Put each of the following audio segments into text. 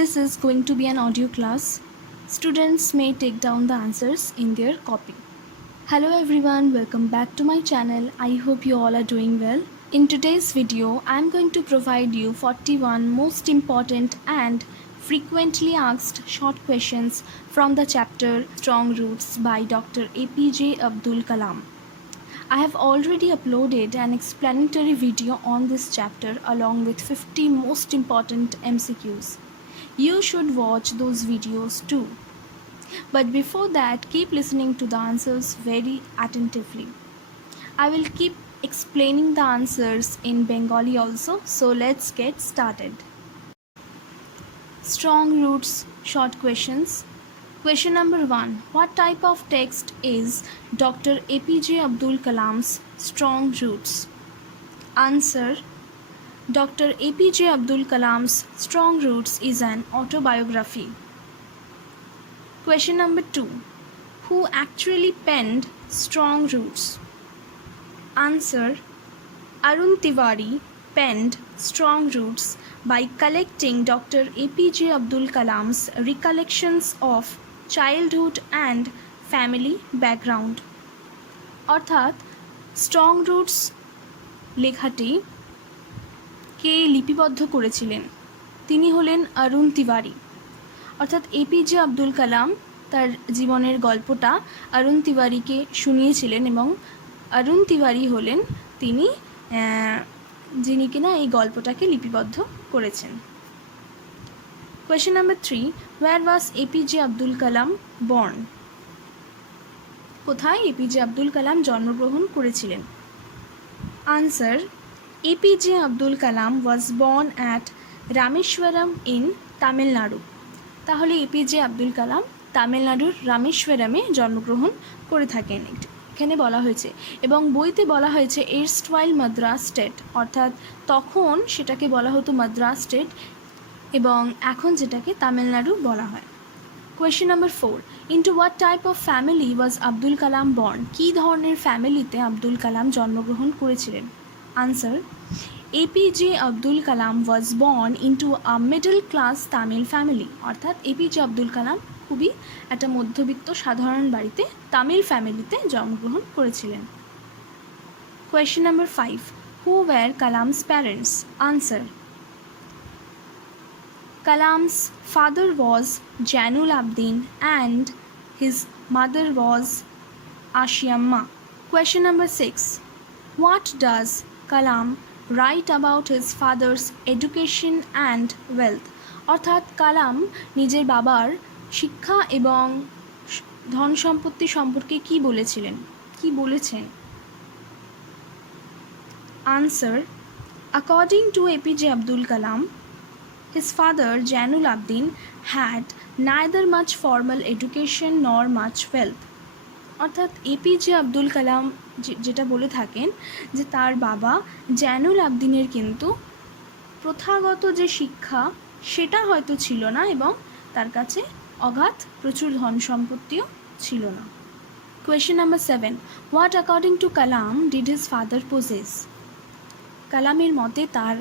This is going to be an audio class. Students may take down the answers in their copy. Hello everyone, welcome back to my channel. I hope you all are doing well. In today's video, I am going to provide you 41 most important and frequently asked short questions from the chapter Strong Roots by Dr. APJ Abdul Kalam. I have already uploaded an explanatory video on this chapter along with 50 most important MCQs. You should watch those videos too. But before that, keep listening to the answers very attentively. I will keep explaining the answers in Bengali also, so let's get started. Strong Roots short questions. Question number 1. What type of text is Dr. APJ Abdul Kalam's Strong Roots? Answer. Dr. APJ Abdul Kalam's Strong Roots is an autobiography. Question number 2. Who actually penned Strong Roots? Answer. Arun Tiwari penned Strong Roots by collecting Dr. APJ Abdul Kalam's recollections of childhood and family background. অর্থাৎ strong roots লেখাটি কে লিপিবদ্ধ করেছিলেন? তিনি হলেন অরুণ তিওয়ারি। অর্থাৎ APJ Abdul কালাম তার জীবনের গল্পটা অরুণ তিওয়ারিকে শুনিয়েছিলেন এবং অরুণ তিওয়ারি হলেন তিনি যিনি কিনা এই গল্পটাকে লিপিবদ্ধ করেছেন। Question number 3. Where was APJ Abdul Kalam born? কোথায় এপিজে আব্দুল কালাম জন্মগ্রহণ করেছিলেন? Answer. APJ Abdul Kalam was born at Rameshwaram in Tamil Nadu. তাহলে এপিজে আব্দুল কালাম তামিলনাড়ুর রামেশ্বরমে জন্মগ্রহণ করে থাকেন এখানে বলা হয়েছে, এবং বইতে বলা হয়েছে এরস্টওয়াইল মাদ্রাস স্টেট, অর্থাৎ তখন সেটাকে বলা হতো মাদ্রাস স্টেট এবং এখন যেটাকে তামিলনাড়ু বলা হয়। Question number 4. Into what type of family was Abdul Kalam born? কী ধরনের ফ্যামিলিতে আব্দুল কালাম জন্মগ্রহণ করেছিলেন? Answer. APJ Abdul Kalam was born into a middle class Tamil family. অর্থাৎ এপিজে আব্দুল কালাম খুবই একটা মধ্যবিত্ত সাধারণ বাড়িতে তামিল ফ্যামিলিতে জন্মগ্রহণ করেছিলেন। Question number 5. Who were Kalam's parents? Answer. Kalam's father was Jainul Abidin and his mother was Ashiamma. Question number 6. What does Kalam write about his father's education and wealth? অর্থাৎ কালাম নিজের বাবার শিক্ষা এবং ধন সম্পত্তি সম্পর্কে কি বলেছেন? Answer. According to APJ Abdul Kalam, his father Jainul Abidin had neither much formal education nor much wealth. অর্থাৎ এপিজে আব্দুল কালাম যেটা বলে থাকেন যে তার বাবা জাইনুল আবদিনের কিন্তু প্রথাগত যে শিক্ষা সেটা হয়তো ছিল না এবং তার কাছে অগাধ প্রচুর ধন সম্পত্তিও ছিল না। Question number 7. What according to Kalam did his father possess? কালামের মতে তার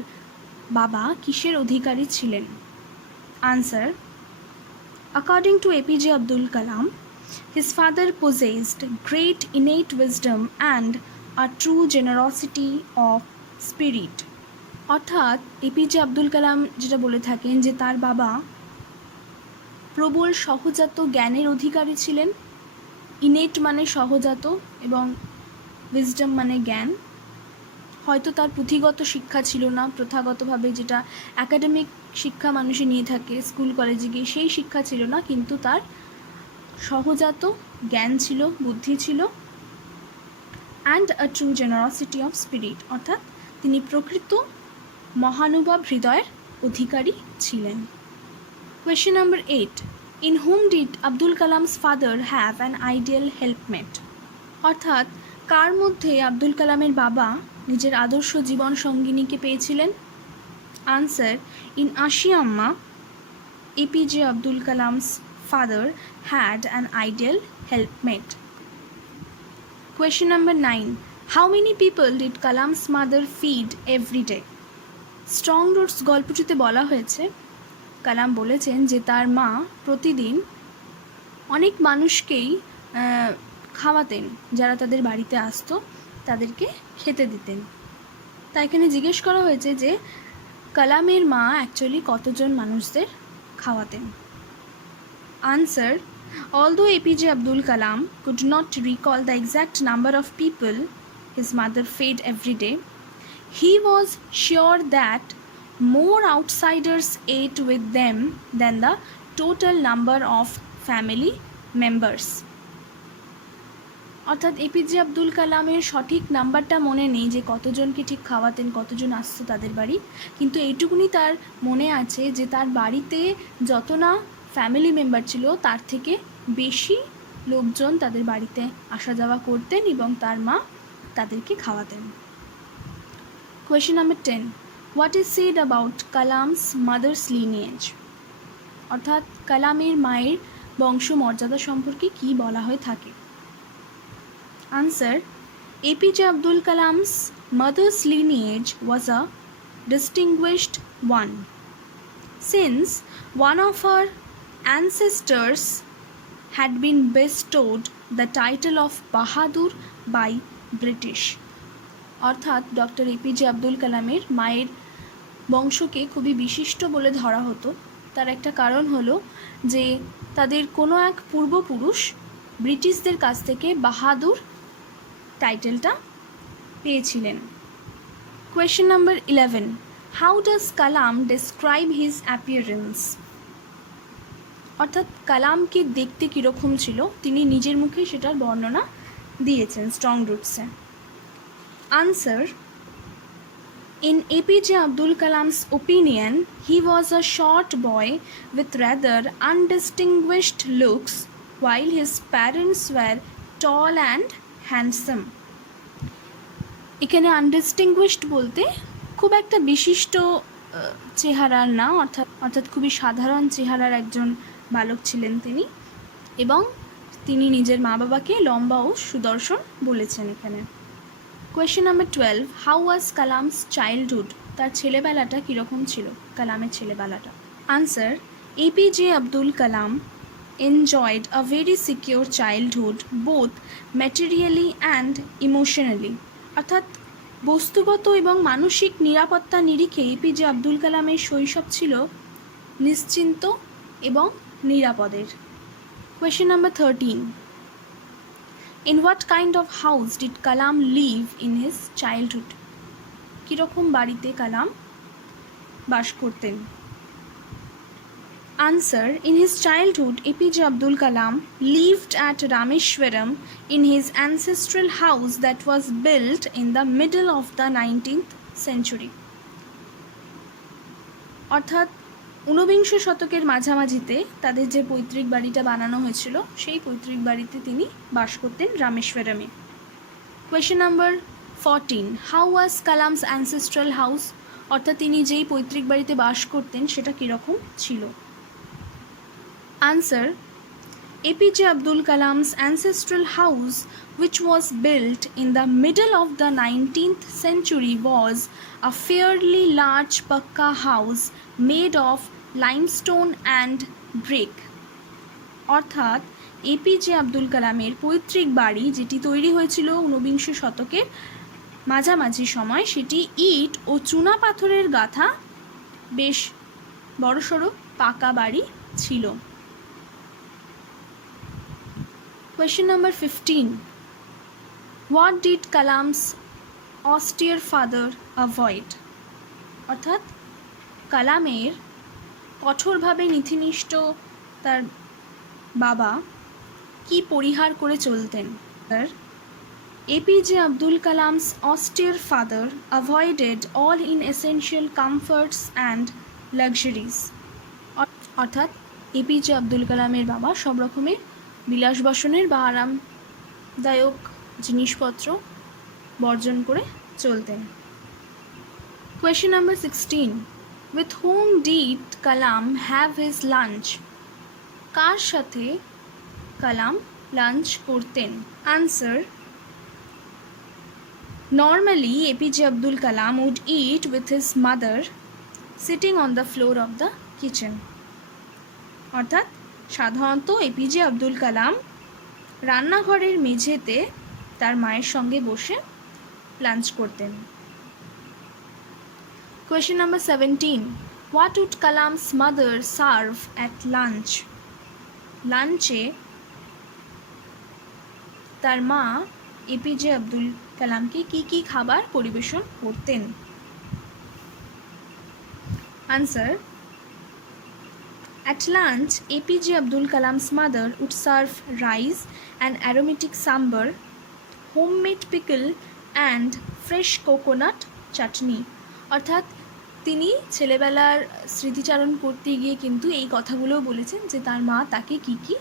বাবা কিসের অধিকারী ছিলেন? Answer. According to APJ Abdul Kalam, his father possessed great innate wisdom and a true generosity of spirit. অর্থাৎ এপিজে আব্দুল কালাম যেটা বলে থাকেন যে তার বাবা প্রবল সহজাত জ্ঞানের অধিকারী ছিলেন। ইনেট মানে সহজাত এবং উইজডম মানে জ্ঞান। হয়তো তার পুঁথিগত শিক্ষা ছিল না, প্রথাগতভাবে যেটা একাডেমিক শিক্ষা মানুষে নিয়ে থাকে স্কুল কলেজে গিয়ে, সেই শিক্ষা ছিল না, কিন্তু তার সহজাত জ্ঞান ছিল, বুদ্ধি ছিল। And a true generosity of spirit, অর্থাৎ তিনি প্রকৃত মহানুভব হৃদয়ের অধিকারী ছিলেন। Question number 8. In whom did Abdul Kalam's father have an ideal helpmate? অর্থাৎ কার মধ্যে আব্দুল কালামের বাবা নিজের আদর্শ জীবন সঙ্গিনীকে পেয়েছিলেন? Answer. In Ashiamma, APJ Abdul Kalam's father had an ideal helpmate. Question number 9. How many people did Kalam's mother feed every day? Strong roots গল্পটিতে বলা হয়েছে কালাম বলেছেন যে তার মা প্রতিদিন অনেক মানুষকেই খাওয়াতেন, যারা তাদের বাড়িতে আসতো তাদেরকে খেতে দিতেন। তাই এখানে জিজ্ঞেস করা হয়েছে যে কালামের মা অ্যাকচুয়ালি কতজন মানুষদের খাওয়াতেন। Answer: although APJ Abdul Kalam could not recall the exact number of people his mother fed every day, he was sure that more outsiders ate with them than the total number of family members. অর্থাৎ APJ Abdul কালামের সঠিক নাম্বারটা মনে নেই যে কতজনকে ঠিক খাওয়াতেন, কতজন আসতো তাদের বাড়ি, কিন্তু এইটুকুনি তার মনে আছে যে তার বাড়িতে যত না ফ্যামিলি মেম্বার ছিল তার থেকে বেশি লোকজন তাদের বাড়িতে আসা যাওয়া করতেন এবং তার মা তাদেরকে খাওয়াতেন। Question number 10, what is said about Kalam's mother's lineage? অর্থাৎ কালামের মায়ের বংশমর্যাদা সম্পর্কে কী বলা হয়ে থাকে? Answer: APJ Abdul Kalam's mother's lineage was a distinguished one, since one of her ancestors had been bestowed the title of Bahadur by British. অর্থাৎ doctor APJ Abdul কালামের মায়ের বংশকে খুবই বিশিষ্ট বলে ধরা হতো। তার একটা কারণ হলো যে তাদের কোনো এক পূর্বপুরুষ ব্রিটিশদের কাছ থেকে বাহাদুর টাইটেলটা পেয়েছিলেন। Question number 11, how does Kalam describe his appearance? অর্থাৎ কালামকে দেখতে কীরকম ছিল তিনি নিজের মুখে সেটার বর্ণনা দিয়েছেন স্ট্রং রুটসে। Answer: in APJ Abdul Kalam's opinion, he was a short boy with rather undistinguished looks, while his parents were tall and handsome. এখানে আনডিস্টিংগুইশড বলতে খুব একটা বিশিষ্ট চেহারার না, অর্থাৎ খুবই সাধারণ চেহারার একজন বালক ছিলেন তিনি, এবং তিনি নিজের মা বাবাকে লম্বা ও সুদর্শন বলেছেন এখানে। Question number 12, how was Kalam's childhood? তার ছেলেবেলাটা কীরকম ছিল, কালামের ছেলেবেলাটা? Answer: APJ Abdul Kalam enjoyed a very secure childhood both materially and emotionally. অর্থাৎ বস্তুগত এবং মানসিক নিরাপত্তা নিরিখে এপিজে আব্দুল কালামের শৈশব ছিল নিশ্চিন্ত এবং নিরাপদের। Question number 13, in what kind of house did Kalam live in his childhood? কীরকম বাড়িতে কালাম বাস করতেন? Answer: in his childhood, APJ Abdul Kalam lived at Rameshwaram in his ancestral house that was built in the middle of the 19th century. অর্থাৎ ঊনবিংশ শতকের মাঝামাঝিতে তাদের যে পৈতৃক বাড়িটা বানানো হয়েছিল সেই পৈতৃক বাড়িতে তিনি বাস করতেন রামেশ্বরমে। Question number 14, how was Kalam's ancestral house? অর্থাৎ তিনি যেই পৈতৃক বাড়িতে বাস করতেন সেটা কীরকম ছিল? Answer: APJ Abdul Kalam's ancestral house, which was built in the middle of the 19th century, was a fairly large pakka house made of limestone and brick. অর্থাৎ এপিজে আব্দুল কালামের পৈতৃক বাড়ি যেটি তৈরি হয়েছিল ঊনবিংশ শতকের মাঝামাঝি সময়, সেটি ইট ও চুনা পাথরের গাঁথা বেশ বড়সড় পাকা বাড়ি ছিল। Question number 15, what did Kalam's austere father avoid? অর্থাৎ কালামের কঠোরভাবে নীতিনিষ্ঠ তার বাবা কি পরিহার করে চলতেন? APJ Abdul Kalam's austere father avoided all inessential comforts and luxuries. অর্থাৎ এপিজে আব্দুল কালামের বাবা সব রকমের বিলাসবসনের বা আরামদায়ক জিনিসপত্র বর্জন করে চলতেন। Question number 16, with whom did Kalam have his lunch? কার সাথে কালাম লাঞ্চ করতেন? Answer: normally APJ Abdul Kalam would eat with his mother sitting on the floor of the kitchen. অর্থাৎ সাধারণত এপিজে আব্দুল কালাম রান্নাঘরের মেঝেতে তার মায়ের সঙ্গে বসে লাঞ্চ করতেন। Question number 17, what would Kalam's mother serve at lunch? লাঞ্চে তার মা এপিজে আব্দুল কালামকে কি কি খাবার পরিবেশন করতেন? Answer, at lunch APJ Abdul Kalam's mother would serve rice and aromatic sambar, homemade pickle and fresh coconut chutney। অর্থাৎ তিনি ছেলেবেলার স্মৃতিচারণ করতে গিয়ে কিন্তু এই কথাগুলো বলেছেন যে তার মা তাকে কি কি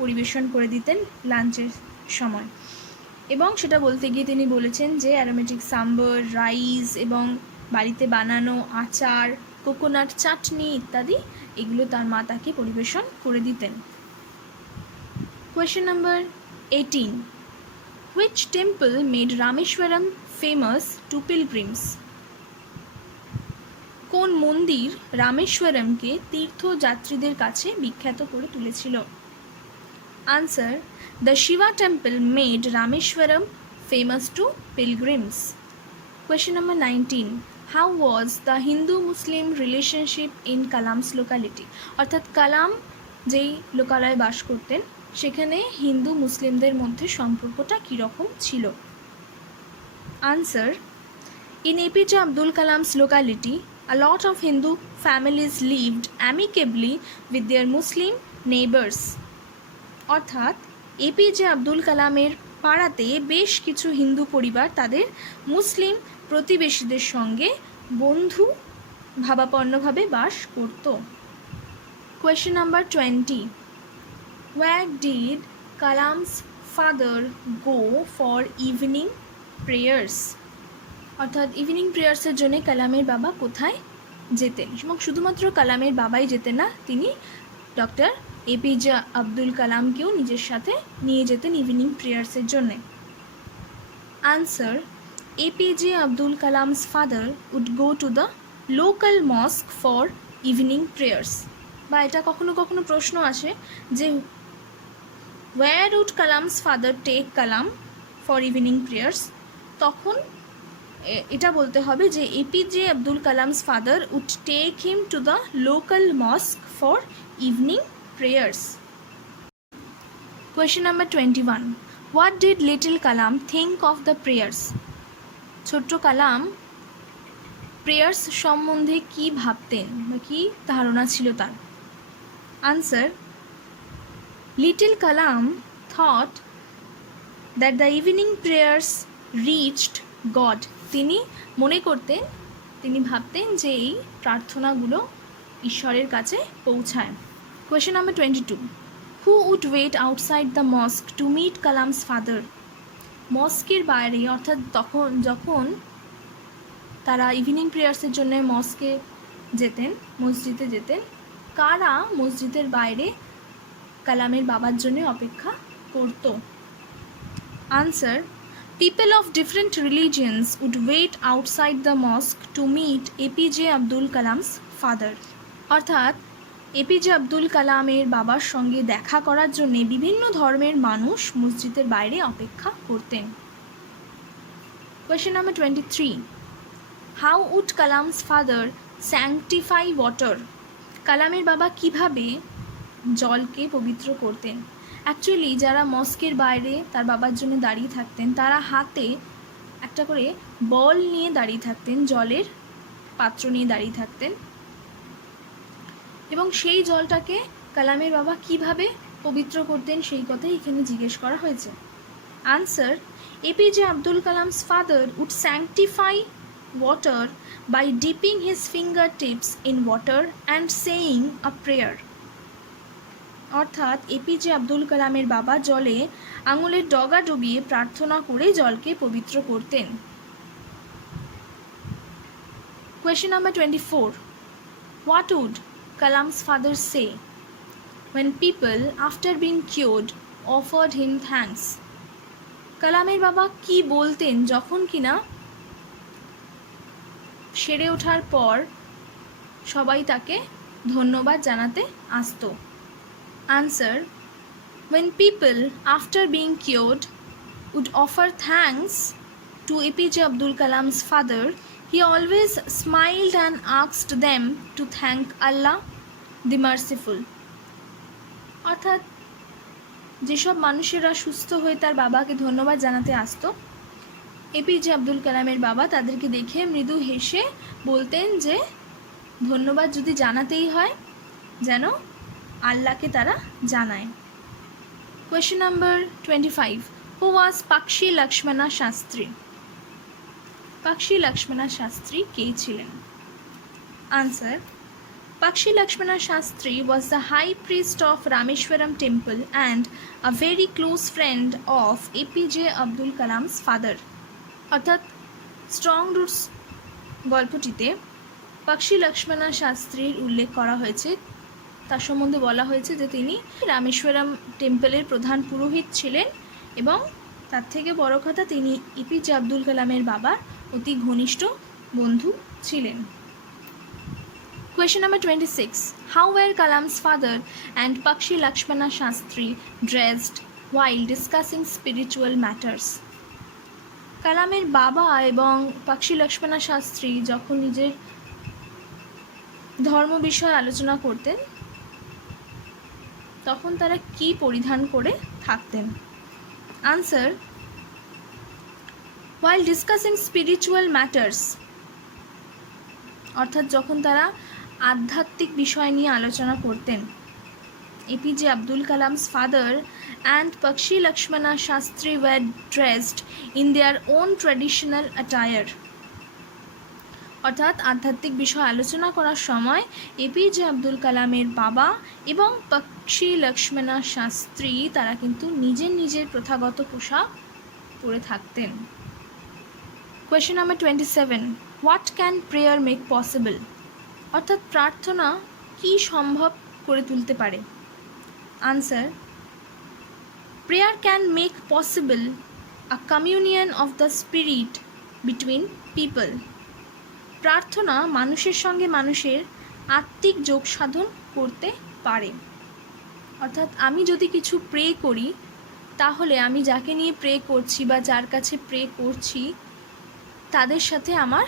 পরিবেশন করে দিতেন লাঞ্চের সময়, এবং সেটা বলতে গিয়ে তিনি বলেছেন যে অ্যারোমেটিক সাম্বার, রাইস এবং বাড়িতে বানানো আচার, কোকোনাট চাটনি ইত্যাদি, এগুলো তার মা তাকে পরিবেশন করে দিতেন। Question number 18, which temple made Rameswaram famous to pilgrims? কোন মন্দির রামেশ্বরমকে তীর্থযাত্রীদের কাছে বিখ্যাত করে তুলেছিল? Answer, the Shiva temple made Rameswaram famous to pilgrims. Question number 19, how was the Hindu Muslim relationship in Kalam's locality? অর্থাৎ কালাম যেই লোকালয়ে বাস করতেন সেখানে হিন্দু মুসলিমদের মধ্যে সম্পর্কটা কীরকম ছিল? Answer, in APJ Abdul Kalam's locality a lot of Hindu families lived amicably with their Muslim neighbors। অর্থাৎ এপিজে আব্দুল কালামের পাড়াতে বেশ কিছু হিন্দু পরিবার তাদের মুসলিম প্রতিবেশীদের সঙ্গে বন্ধু ভাবাপন্নভাবে বাস করত। Question number 20, where did Kalam's father go for evening prayers? অর্থাৎ ইভিনিং প্রেয়ার্সের জন্য কালামের বাবা কোথায় যেতেন? এবং শুধুমাত্র কালামের বাবাই যেতেন না, তিনি ডক্টর এপিজে আব্দুল কালামকেও নিজের সাথে নিয়ে যেতেন ইভিনিং প্রেয়ার্সের জন্যে। Answer, APJ Abdul Kalam's father would go to the local mosque for evening prayers. বা এটা কখনো কখনো প্রশ্ন আসে যে where would Kalam's father take Kalam for evening prayers? তখন এটা বলতে হবে যে APJ Abdul Kalam's father would take him to the local mosque for evening prayers। Question number 21, what did little Kalam think of the prayers? ছোট্ট কালাম প্রেয়ার্স সম্বন্ধে কি ভাবতেন বা কি ধারণা ছিল তার? Answer, little Kalam thought that the evening prayers reached god. তিনি মনে করতেন, তিনি ভাবতেন যে এই প্রার্থনাগুলো ঈশ্বরের কাছে পৌঁছায়। Question number 22, who would wait outside the mosque to meet Kalam's father? মস্কের বাইরে, অর্থাৎ যখন তারা ইভিনিং প্রেয়ার্সের জন্য মস্কে যেতেন, মসজিদে যেতেন, কারা মসজিদের বাইরে কালামের বাবার জন্য অপেক্ষা করত? Answer, people of different religions would wait outside the mosque to meet APJ Abdul Kalam's father. অর্থাৎ এপিজে আব্দুল কালামের বাবার সঙ্গে দেখা করার জন্য বিভিন্ন ধর্মের মানুষ মসজিদের বাইরে অপেক্ষা করতেন। Question number 23, how would Kalam's father sanctify water? কালামের বাবা কিভাবে জলকে পবিত্র করতেন? অ্যাকচুয়ালি যারা মস্কের বাইরে তার বাবার জন্য দাঁড়িয়ে থাকতেন তারা হাতে একটা করে বল নিয়ে দাঁড়িয়ে থাকতেন, জলের পাত্র নিয়ে দাঁড়িয়ে থাকতেন, এবং সেই জলটাকে কালামের বাবা কিভাবে পবিত্র করতেন সেই কথাই এখানে জিজ্ঞেস করা হয়েছে। Answer, APJ Abdul Kalam's father would sanctify water by dipping his finger tips in water and saying a prayer. অর্থাৎ এপিজে আব্দুল কালামের বাবা জলে আঙুলের ডগা ডুবিয়ে প্রার্থনা করে জলকে পবিত্র করতেন। Question number 24, what would Kalam's father say when people after being cured offered him thanks? কালামের বাবা কি বলতেন যখন কিনা সেরে ওঠার পর সবাই তাকে ধন্যবাদ জানাতে আসতো? Answer, when people after being cured would offer thanks to APJ Abdul Kalam's father, he always smiled and asked them to thank Allah the Merciful. অর্থাৎ যেসব মানুষেরা সুস্থ হয়ে তার বাবাকে ধন্যবাদ জানাতে আসতো, এপিজে আব্দুল কালামের বাবা তাদেরকে দেখে মৃদু হেসে বলতেন যে ধন্যবাদ যদি জানাতেই হয় যেন আল্লাহকে তারা জানায়। কোয়েশ্চেন নাম্বার 25, হু ওয়াজ পাকশি লক্ষ্মণা শাস্ত্রী? পাকশি লক্ষ্মণা শাস্ত্রী কে ছিলেন? Answer, Pakshi Lakshmana Shastri was the high priest of Rameshwaram temple and a very close friend of APJ Abdul Kalam's father. অর্থাৎ স্ট্রং রুটস গল্পটিতে পাকশি লক্ষ্মণা শাস্ত্রীর উল্লেখ করা হয়েছে। তার সম্বন্ধে বলা হয়েছে যে তিনি রামেশ্বরম টেম্পলের প্রধান পুরোহিত ছিলেন এবং তার থেকে বড় কথা তিনি এপিজে আব্দুল কালামের বাবার অতি ঘনিষ্ঠ বন্ধু ছিলেন। Question number 26. How were Kalam's father and Pakshi Lakshmana Shastri dressed while discussing spiritual matters? কালামের বাবা এবং পাকশি লক্ষ্মণা শাস্ত্রী যখন নিজের ধর্ম বিষয়ে আলোচনা করতেন তখন তারা কি পরিধান করে থাকতেন? Answer, while discussing spiritual matters, অর্থাৎ যখন তারা আধ্যাত্মিক বিষয় নিয়ে আলোচনা করতেন, APJ Abdul Kalam's father and Pakshi Lakshmana Shastri were dressed in their own traditional attire. অর্থাৎ আধ্যাত্মিক বিষয় আলোচনা করার সময় এপিজে আব্দুল কালামের বাবা এবং পাকশি লক্ষ্মণা শাস্ত্রী তারা কিন্তু নিজের নিজের প্রথাগত পোশাক পরে থাকতেন। Question number 27. What can prayer make possible? অর্থাৎ প্রার্থনা কি সম্ভব করে তুলতে পারে? Answer, prayer can make possible a communion of the spirit between people. প্রার্থনা মানুষের সঙ্গে মানুষের আত্মিক যোগ সাধন করতে পারে। অর্থাৎ আমি যদি কিছু প্রে করি তাহলে আমি যাকে নিয়ে প্রে করছি বা যার কাছে প্রে করছি তাদের সাথে আমার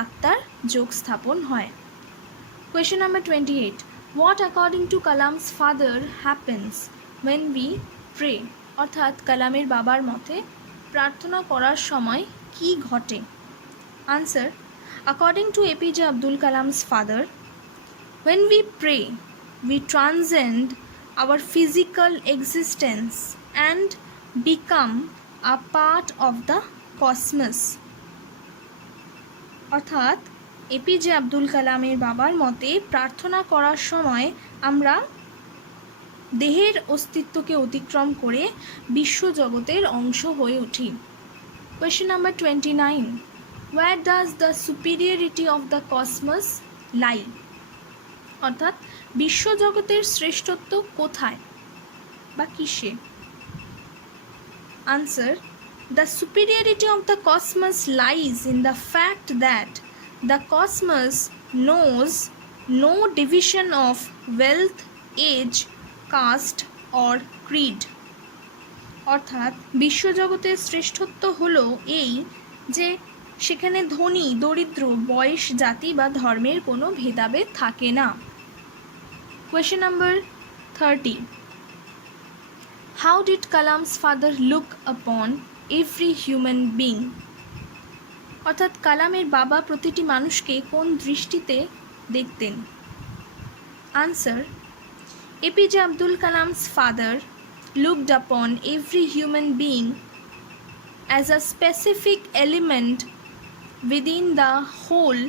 আত্মার যোগ স্থাপন হয়। Question number 28. What according to Kalam's father happens when we pray? অর্থাৎ কালামের বাবার মতে প্রার্থনা করার সময় কি ঘটে? Answer, according to APJ Abdul Kalam's father, when we pray, we transcend our physical existence and become a part of the cosmos. অর্থাৎ এপিজে আব্দুল কালামের বাবার মতে প্রার্থনা করার সময় আমরা দেহের অস্তিত্বকে অতিক্রম করে বিশ্বজগতের অংশ হয়ে উঠি। Question number 29. Where does the superiority of the cosmos lie? অর্থাৎ বিশ্বজগতের শ্রেষ্ঠত্ব কোথায় বা কিসে? Answer, the superiority of the cosmos lies in the fact that the cosmos knows no division of wealth, age, caste or creed. অর্থাৎ বিশ্বজগতের শ্রেষ্ঠত্ব হলো এই যে সেখানে ধনী দরিদ্র বয়স জাতি বা ধর্মের কোনো ভেদাভেদ থাকে না। Question number 30. How did Kalam's father look upon every human being? অর্থাৎ কালামের বাবা প্রতিটি মানুষকে কোন দৃষ্টিতে দেখতেন? Answer, APJ Abdul Kalam's father looked upon every human being as a specific element within the whole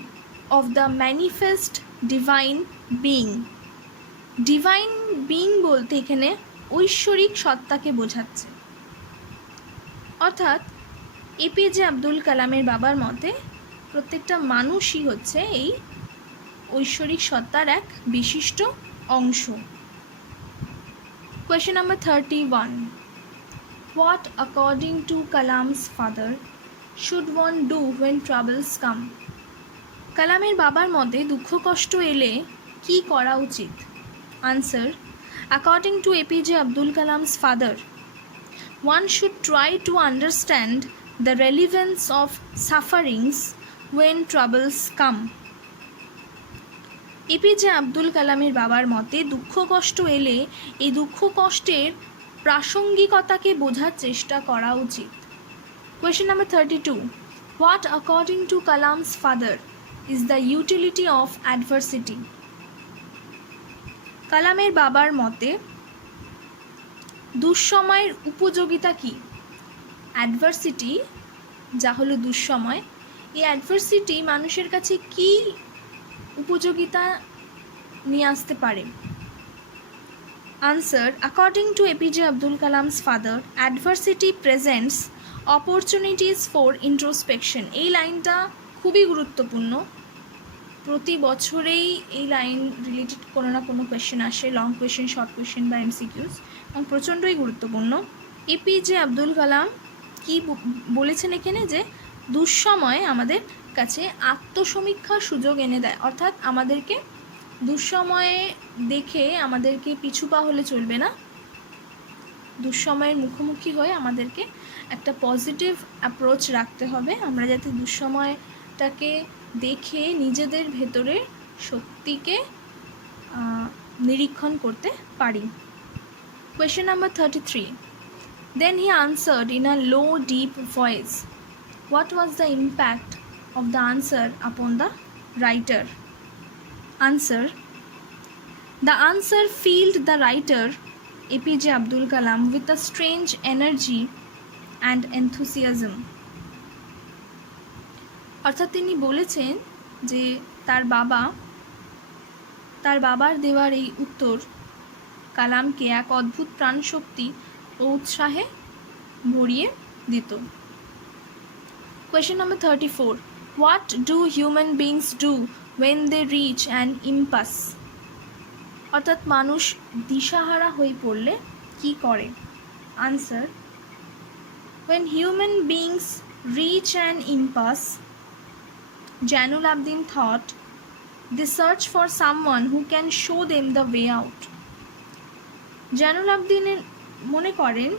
of the manifest divine being. Divine being বলতে এখানে ঐশ্বরিক সত্তাকে বোঝাচ্ছে। অর্থাৎ এপিজে আব্দুল কালামের বাবার মতে প্রত্যেকটা মানুষই হচ্ছে এই ঐশ্বরিক সত্তার এক বিশিষ্ট অংশ। Question number 31. What according to Kalam's father should one do when troubles come? কালামের বাবার মতে দুঃখ কষ্ট এলে কি করা উচিত? Answer, according to APJ Abdul Kalam's father, one should try to understand the relevance of sufferings when troubles come. APJ Abdul কালামের বাবার মতে দুঃখ কষ্ট এলে এই দুঃখ কষ্টের প্রাসঙ্গিকতাকে বোঝার চেষ্টা করা উচিত। Question number 32. What according to Kalam's father is the utility of adversity? কালামের বাবার মতে দুঃসময়ের উপযোগিতা কি? অ্যাডভার্সিটি, যা হলো দুঃসময়, এই অ্যাডভার্সিটি মানুষের কাছে কি উপযোগিতা নিয়ে আসতে পারে? Answer, according to APJ Abdul Kalam's father, adversity presents opportunities for introspection. এই লাইনটা খুবই গুরুত্বপূর্ণ। প্রতি বছরেই এই লাইন রিলেটেড কোনো না কোনো কোয়েশ্চেন আসে, লং কোয়েশ্চেন, শর্ট কোয়েশ্চেন বা এমসিকিউস, এবং প্রচণ্ডই গুরুত্বপূর্ণ। এপিজে আব্দুল কালাম কি বলেছেন এখানে, যে দুঃসময় আমাদের কাছে আত্মসমীক্ষার সুযোগ এনে দেয়, অর্থাৎ আমাদেরকে দুঃসময়ে দেখে আমাদেরকে পিছু পা হলে চলবে না। দুঃসময়ের মুখোমুখি হয়ে আমাদেরকে একটা পজিটিভ অ্যাপ্রোচ রাখতে হবে, আমরা যাতে দুঃসময়টাকে দেখে নিজেদের ভেতরে সত্যিকে নিরীক্ষণ করতে পারি। Question number 33. Then he answered in a low, deep voice. What was the impact of the answer upon the writer? Answer. The answer filled the writer, APJ Abdul Kalam, with a strange energy and enthusiasm. অর্থাৎ তিনি বলেছেন যে তার বাবার দেওয়ার এই উত্তর কালামকে এক অদ্ভুত প্রাণশক্তি ও উৎসাহে ভরিয়ে দিত। Question number 34. What do human beings do when they reach an impasse? অর্থাৎ মানুষ দিশাহারা হয়ে পড়লে কি করে? Answer, when human beings reach an impasse, Jainul Abidin thought, they search for someone who can show them the way out. Jainulabdeen মনে করেন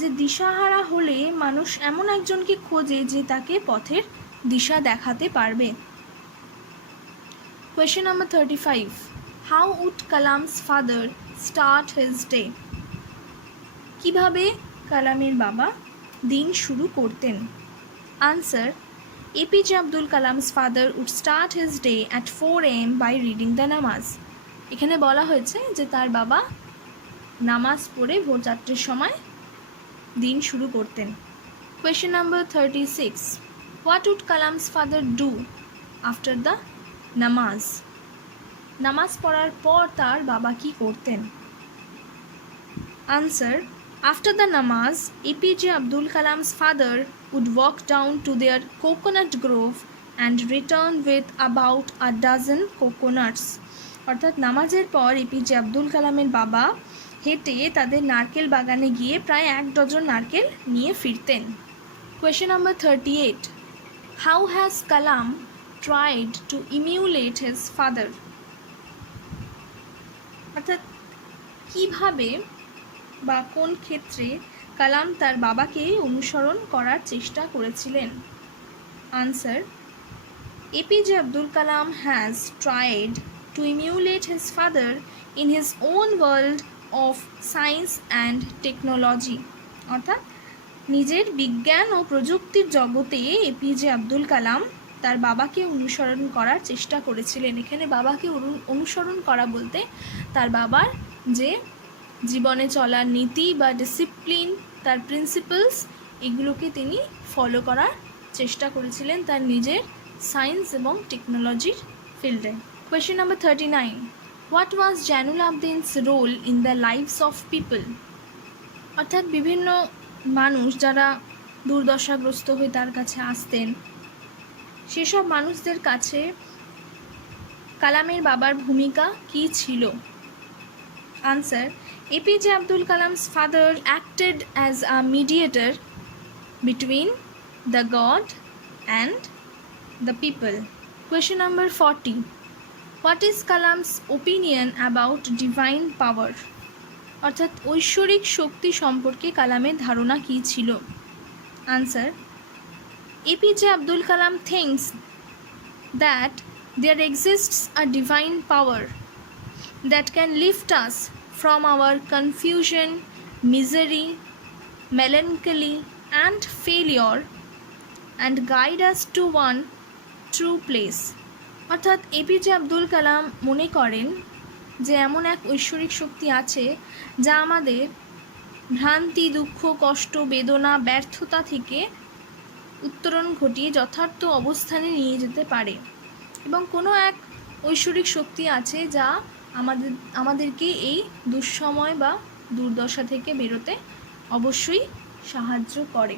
যে দিশাহারা হলে মানুষ এমন একজনকে খোঁজে যে তাকে পথের দিশা দেখাতে পারবে। Question number 35. How would Kalam's father start his day? কিভাবে কালামের বাবা দিন শুরু করতেন? Answer, APJ Abdul Kalam's father would start his day at 4 AM by reading the namaz. এখানে বলা হয়েছে যে তার বাবা নামাজ পড়ে ভোর 4টের সময় দিন শুরু করতেন। Question number 36. What would Kalam's father do after the namaz? নামাজ পড়ার পর তার বাবা কি করতেন? Answer, after the namaz, APJ Abdul Kalam's father would walk down to their coconut grove and return with about a dozen coconuts. অর্থাৎ নামাজের পর এপিজে আব্দুল কালামের বাবা হেঁটে তাদের নারকেল বাগানে গিয়ে প্রায় 1 ডজন নারকেল নিয়ে ফিরতেন। Question number 38. How has Kalam tried to emulate his father? অর্থাৎ কিভাবে বা কোন ক্ষেত্রে কালাম তার বাবাকে অনুসরণ করার চেষ্টা করেছিলেন? Answer, APJ Abdul Kalam has tried to emulate his father in his own world of science and technology. অর্থাৎ নিজের বিজ্ঞান ও প্রযুক্তির জগতে এপিজে আব্দুল কালাম তার বাবাকে অনুসরণ করার চেষ্টা করেছিলেন। এখানে বাবাকে অনুসরণ করা বলতে তার বাবার যে জীবনে চলার নীতি বা ডিসিপ্লিন, তার প্রিন্সিপালস, এগুলোকে তিনি ফলো করার চেষ্টা করেছিলেন তার নিজের সায়েন্স এবং টেকনোলজির ফিল্ডে। Question number 39. What was Jainul Abidin's role in the lives of people? অর্থাৎ বিভিন্ন মানুষ যারা দুর্দশাগ্রস্ত হয়ে তার কাছে আসতেন, সেসব মানুষদের কাছে কালামের বাবার ভূমিকা কী ছিল? Answer, APJ Abdul Kalam's father acted as a mediator between the God and the people. Question number 40. What is Kalam's opinion about divine পাওয়ার? অর্থাৎ ঐশ্বরিক শক্তি সম্পর্কে কালামের ধারণা কী ছিল? Answer, APJ Abdul Kalam thinks that there exists a divine power that can lift us from our confusion, misery, melancholy, and failure and guide us to one true place. অর্থাৎ APJ Abdul কালাম মনে করেন যে এমন এক ঐশ্বরিক শক্তি আছে যা আমাদের ভ্রান্তি, দুঃখ, কষ্ট, বেদনা, ব্যর্থতা থেকে উত্তরণ ঘটিয়ে যথার্থ অবস্থানে নিয়ে যেতে পারে, এবং কোনো এক ঐশ্বরিক শক্তি আছে যা আমাদেরকে এই দুঃসময় বা দুর্দশা থেকে বেরোতে অবশ্যই সাহায্য করে।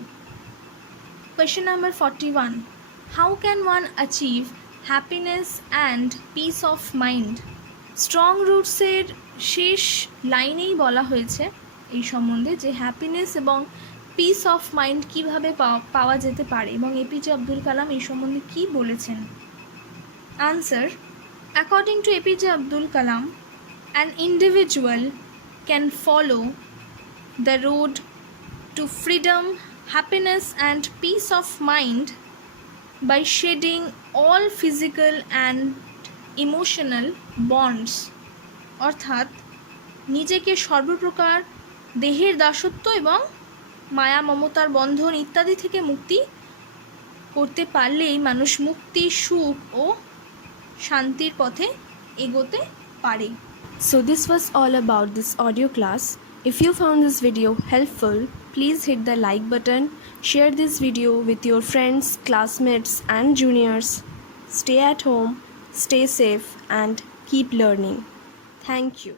Question number 41, how can one achieve happiness and peace of mind? Strong রুটসের শেষ লাইনেই বলা হয়েছে এই সম্বন্ধে যে হ্যাপিনেস এবং পিস অফ মাইন্ড কীভাবে পাওয়া যেতে পারে, এবং এপিজে আব্দুল কালাম এই সম্বন্ধে কী বলেছেন? Answer, according to APJ Abdul Kalam, an individual can follow the road to freedom, happiness and peace of mind by shedding all physical and emotional bonds. অর্থাৎ নিজেকে সর্বপ্রকার দেহের দাসত্ব এবং মায়া মমতার বন্ধন ইত্যাদি থেকে মুক্তি করতে পারলেই মানুষ মুক্তি, সুখ ও শান্তির পথে এগোতে পারে। So this was all about this audio class. If you found this video helpful, please hit the like button, share this video with your friends, classmates and juniors. Stay at home, stay safe and keep learning. Thank you.